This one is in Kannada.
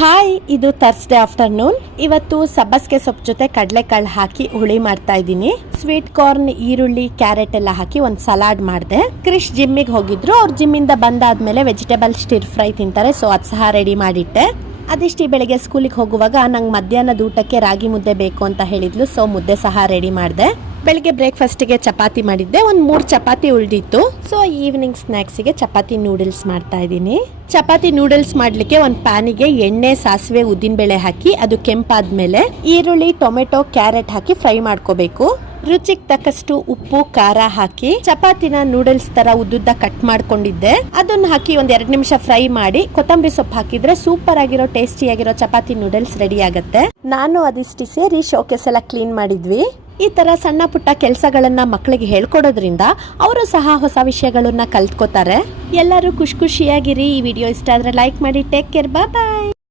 ಹಾಯ್, ಇದು ಥರ್ಸ್ಡೇ ಆಫ್ಟರ್ನೂನ್. ಇವತ್ತು ಸಬ್ಬಸ್ಗೆ ಸೊಪ್ಪು ಜೊತೆ ಕಡಲೆಕಾಳು ಹಾಕಿ ಹುಳಿ ಮಾಡ್ತಾ ಇದ್ದೀನಿ. ಸ್ವೀಟ್ ಕಾರ್ನ್, ಈರುಳ್ಳಿ, ಕ್ಯಾರೆಟ್ ಎಲ್ಲ ಹಾಕಿ ಒಂದು ಸಲಾಡ್ ಮಾಡಿದೆ. ಕ್ರಿಶ್ ಜಿಮ್ಮಿಗೆ ಹೋಗಿದ್ರು. ಅವ್ರು ಜಿಮ್ಮಿಂದ ಬಂದಾದ್ಮೇಲೆ ವೆಜಿಟೇಬಲ್ ಸ್ಟಿರ್ ಫ್ರೈ ತಿಂತಾರೆ, ಸೊ ಅದು ಸಹ ರೆಡಿ ಮಾಡಿಟ್ಟೆ. ಅದಿಷ್ಟು ಬೆಳಿಗ್ಗೆ ಸ್ಕೂಲಿಗೆ ಹೋಗುವಾಗ ನಂಗೆ ಮಧ್ಯಾಹ್ನದ ಊಟಕ್ಕೆ ರಾಗಿ ಮುದ್ದೆ ಬೇಕು ಅಂತ ಹೇಳಿದ್ಲು, ಸೊ ಮುದ್ದೆ ಸಹ ರೆಡಿ ಮಾಡಿದೆ. ಬೆಳಿಗ್ಗೆ ಬ್ರೇಕ್ಫಾಸ್ಟಿಗೆ ಚಪಾತಿ ಮಾಡಿದ್ದೆ, ಒಂದು 3 ಚಪಾತಿ ಉಳಿದಿತ್ತು. ಸೊ ಈವ್ನಿಂಗ್ ಸ್ನ್ಯಾಕ್ಸಿಗೆ ಚಪಾತಿ ನೂಡಲ್ಸ್ ಮಾಡ್ತಾ ಇದ್ದೀನಿ. ಚಪಾತಿ ನೂಡಲ್ಸ್ ಮಾಡ್ಲಿಕ್ಕೆ ಒಂದು ಪ್ಯಾನಿಗೆ ಎಣ್ಣೆ, ಸಾಸಿವೆ, ಉದ್ದಿನಬೇಳೆ ಹಾಕಿ ಅದು ಕೆಂಪಾದ್ಮೇಲೆ ಈರುಳ್ಳಿ, ಟೊಮೆಟೊ, ಕ್ಯಾರೆಟ್ ಹಾಕಿ ಫ್ರೈ ಮಾಡ್ಕೋಬೇಕು. ರುಚಿಗೆ ತಕ್ಕಷ್ಟು ಉಪ್ಪು, ಖಾರ ಹಾಕಿ ಚಪಾತಿನ ನೂಡಲ್ಸ್ ತರ ಉದ್ದುದ್ದ ಕಟ್ ಮಾಡ್ಕೊಂಡಿದ್ದೆ. ಅದನ್ನ ಹಾಕಿ ಒಂದ್ 2 ನಿಮಿಷ ಫ್ರೈ ಮಾಡಿ ಕೊತ್ತಂಬರಿ ಸೊಪ್ಪು ಹಾಕಿದ್ರೆ ಸೂಪರ್ ಆಗಿರೋ ಟೇಸ್ಟಿ ಆಗಿರೋ ಚಪಾತಿ ನೂಡಲ್ಸ್ ರೆಡಿ ಆಗುತ್ತೆ. ನಾನು ಅದಿಷ್ಟು ಸೇರಿ ಶೋಕೇಸ್ ಎಲ್ಲ ಕ್ಲೀನ್ ಮಾಡಿದ್ವಿ. ಈ ತರ ಸಣ್ಣ ಪುಟ್ಟ ಕೆಲಸಗಳನ್ನ ಮಕ್ಕಳಿಗೆ ಹೇಳ್ಕೊಡೋದ್ರಿಂದ ಅವರು ಸಹ ಹೊಸ ವಿಷಯಗಳನ್ನ ಕಲ್ತ್ಕೋತಾರೆ. ಎಲ್ಲರೂ ಖುಷಿಯಾಗಿರಿ. ಈ ವಿಡಿಯೋ ಇಷ್ಟ ಆದ್ರೆ ಲೈಕ್ ಮಾಡಿ. ಟೇಕ್ ಕೇರ್, ಬಾಯ್.